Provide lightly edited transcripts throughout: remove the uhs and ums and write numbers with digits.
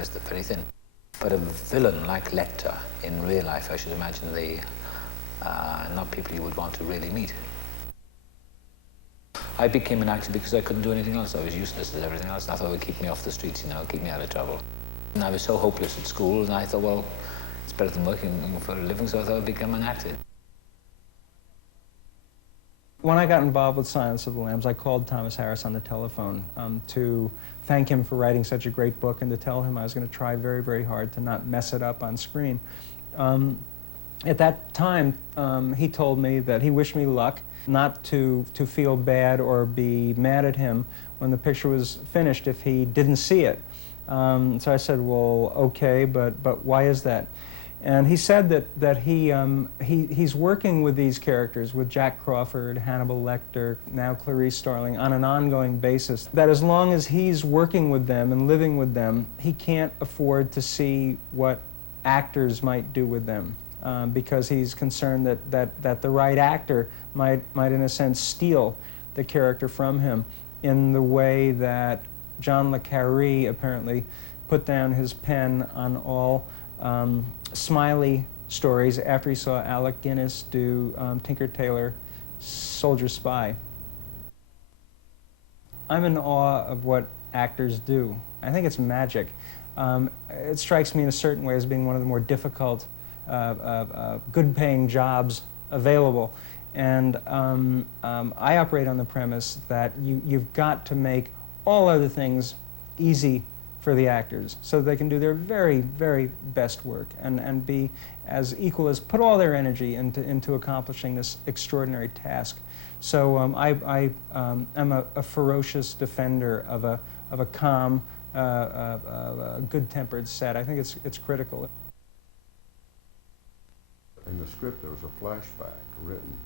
realised they're very thin. But a villain like Lecter, in real life, I should imagine they not people you would want to really meet. I became an actor because I couldn't do anything else. I was useless at everything else. And I thought it would keep me off the streets, keep me out of trouble. And I was so hopeless at school, and I thought, well, it's better than working for a living, so I thought I'd become an actor. When I got involved with Silence of the Lambs, I called Thomas Harris on the telephone to thank him for writing such a great book and to tell him I was going to try very, very hard to not mess it up on screen. At that time, he told me that he wished me luck, not to feel bad or be mad at him when the picture was finished if he didn't see it. So I said, well, okay, but why is that? And he said that he's working with these characters, with Jack Crawford, Hannibal Lecter, now Clarice Starling, on an ongoing basis, that as long as he's working with them and living with them, he can't afford to see what actors might do with them, because he's concerned that the right actor might in a sense steal the character from him in the way that John le Carré apparently put down his pen on all Smiley stories after he saw Alec Guinness do Tinker Tailor Soldier Spy. I'm in awe of what actors do. I think it's magic. It strikes me in a certain way as being one of the more difficult, good-paying jobs available. And I operate on the premise that you've got to make all other things easy for the actors so that they can do their very, very best work and be as equal as put all their energy into accomplishing this extraordinary task. So I'm a ferocious defender of a calm, good-tempered set. I think it's critical. In the script, there was a flashback written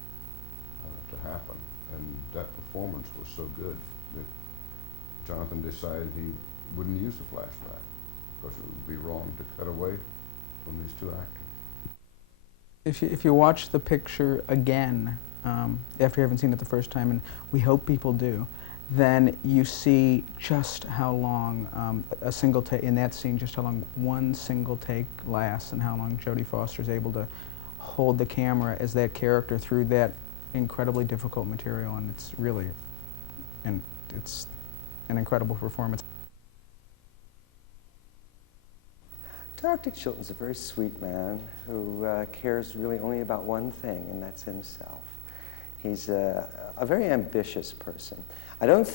to happen, and that performance was so good that Jonathan decided he wouldn't use the flashback because it would be wrong to cut away from these two actors. If you watch the picture again after you haven't seen it the first time, and we hope people do, then you see just how long a single take, in that scene, just how long one single take lasts and how long Jodie Foster is able to hold the camera as that character through that incredibly difficult material, and it's really, it's an incredible performance. Dr. Chilton's a very sweet man who cares really only about one thing, and that's himself. He's a very ambitious person. I don't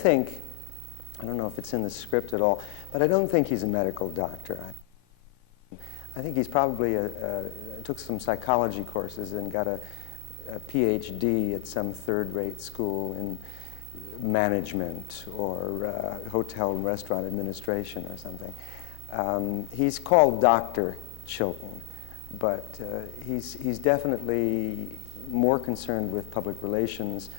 know if it's in the script at all, but I don't think he's a medical doctor. I think he's probably took some psychology courses and got a PhD at some third-rate school in management or hotel and restaurant administration or something. He's called Dr. Chilton, but he's definitely more concerned with public relations.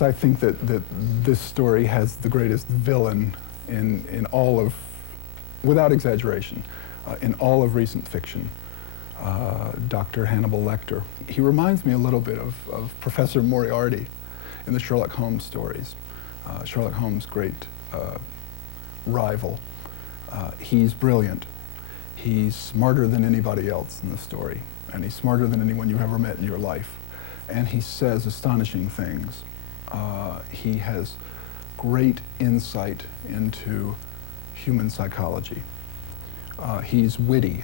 I think that this story has the greatest villain in all of, without exaggeration, in all of recent fiction, Dr. Hannibal Lecter. He reminds me a little bit of Professor Moriarty in the Sherlock Holmes stories. Sherlock Holmes' great rival. He's brilliant. He's smarter than anybody else in the story, and he's smarter than anyone you've ever met in your life. And he says astonishing things. He has great insight into human psychology. He's witty.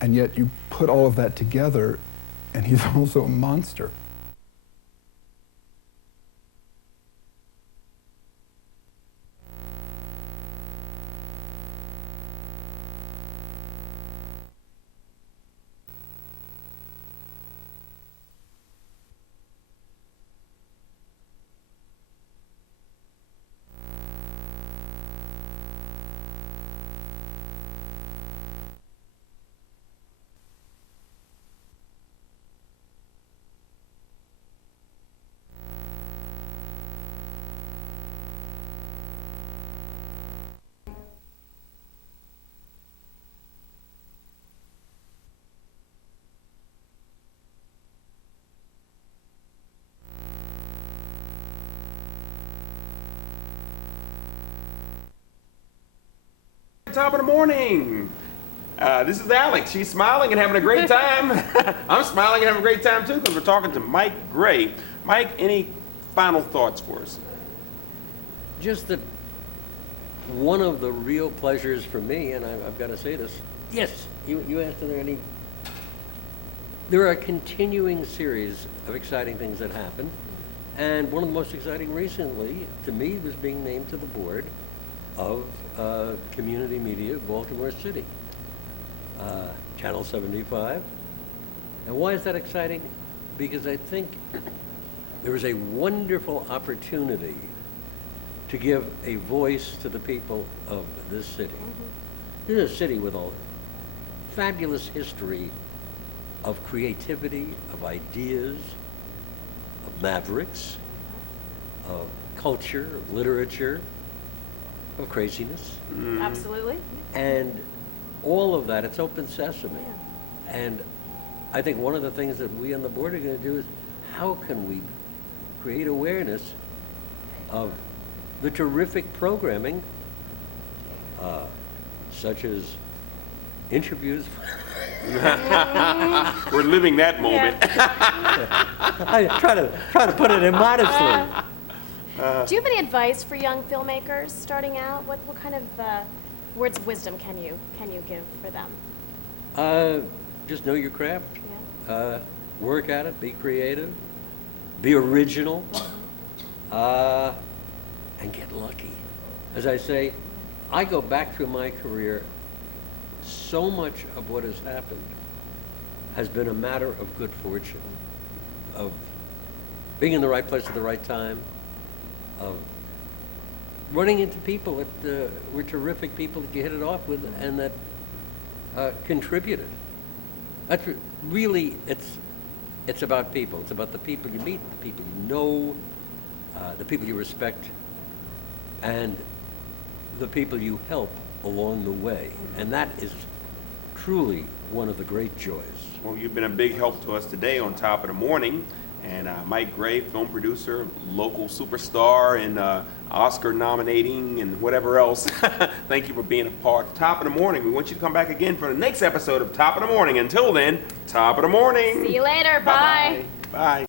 And yet you put all of that together, and he's also a monster. Top of the Morning. This is Alex. She's smiling and having a great time. I'm smiling and having a great time too because we're talking to Mike Gray. Mike, any final thoughts for us? Just that one of the real pleasures for me, and I've got to say this, yes, you asked are there any, there are a continuing series of exciting things that happen, and one of the most exciting recently, to me, was being named to the board of Community Media Baltimore City, Channel 75. And why is that exciting? Because I think there is a wonderful opportunity to give a voice to the people of this city. This is a city with a fabulous history of creativity, of ideas, of mavericks, of culture, of literature, of craziness. Absolutely. And all of that, it's open sesame. And I think one of the things that we on the board are going to do is how can we create awareness of the terrific programming, such as interviews. We're living that moment. I try to put it in modestly. Do you have any advice for young filmmakers starting out? What kind of words of wisdom can you give for them? Just know your craft. Yeah. Work at it. Be creative. Be original. And get lucky. As I say, I go back through my career, so much of what has happened has been a matter of good fortune, of being in the right place at the right time, of running into people that were terrific people that you hit it off with and that contributed. That's really, it's about people. It's about the people you meet, the people you know, the people you respect, and the people you help along the way. And that is truly one of the great joys. Well, you've been a big help to us today on Top of the Morning. And Mike Gray, film producer, local superstar, and Oscar nominating and whatever else. Thank you for being a part of Top of the Morning. We want you to come back again for the next episode of Top of the Morning. Until then, Top of the Morning. See you later. Bye. Bye. Bye.